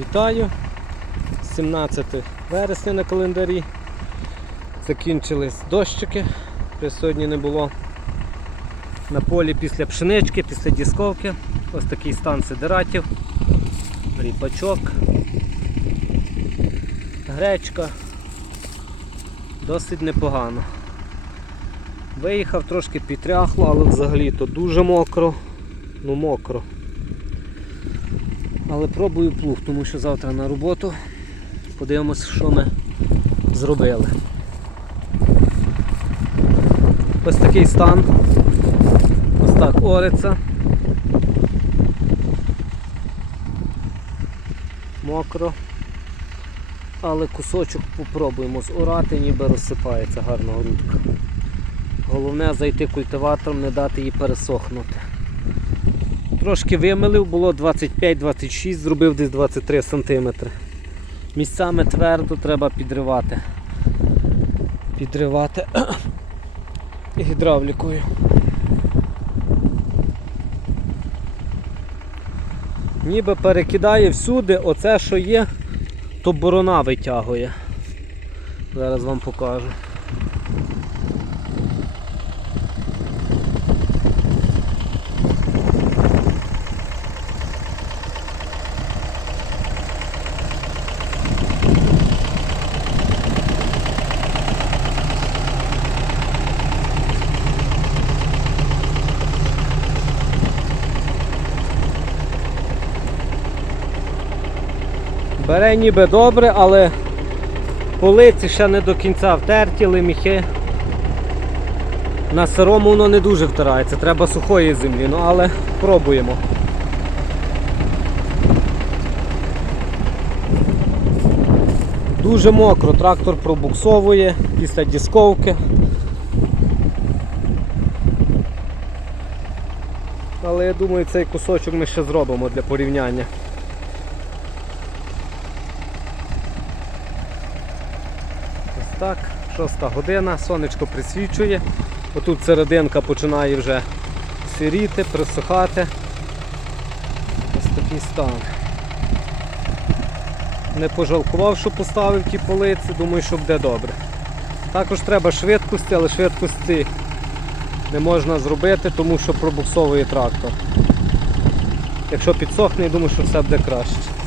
Вітаю! 17 вересня на календарі. Закінчились дощики. Вже сьогодні не було на полі після пшенички, після дісковки. Ось такий стан сидератів, ріпачок, гречка. Досить непогано. Виїхав трошки підтряхло, але взагалі то дуже мокро. Ну мокро. Але пробую плуг, тому що завтра на роботу. Подивимось, що ми зробили. Ось такий стан. Ось так ориться. Мокро. Але кусочок попробуємо зорати, ніби розсипається гарно грудка. Головне зайти культиватором, не дати їй пересохнути. Трошки вимилив, було 25-26, зробив десь 23 см. Місцями твердо треба підривати. Підривати гідравлікою. Ніби перекидає всюди, оце що є, то борона витягує. Зараз вам покажу. Бере ніби добре, але полиці ще не до кінця втерті, леміхи. На сирому воно не дуже втирається, треба сухої землі, ну але пробуємо. Дуже мокро, трактор пробуксовує після дісковки. Але я думаю, цей кусочок ми ще зробимо для порівняння. Так, шоста година, сонечко присвічує. Отут серединка починає вже сиріти, присухати. Ось такий стан. Не пожалкував, що поставив ті полиці, думаю, що буде добре. Також треба швидкості, але швидкості не можна зробити, тому що пробуксовує трактор. Якщо підсохне, я думаю, що все буде краще.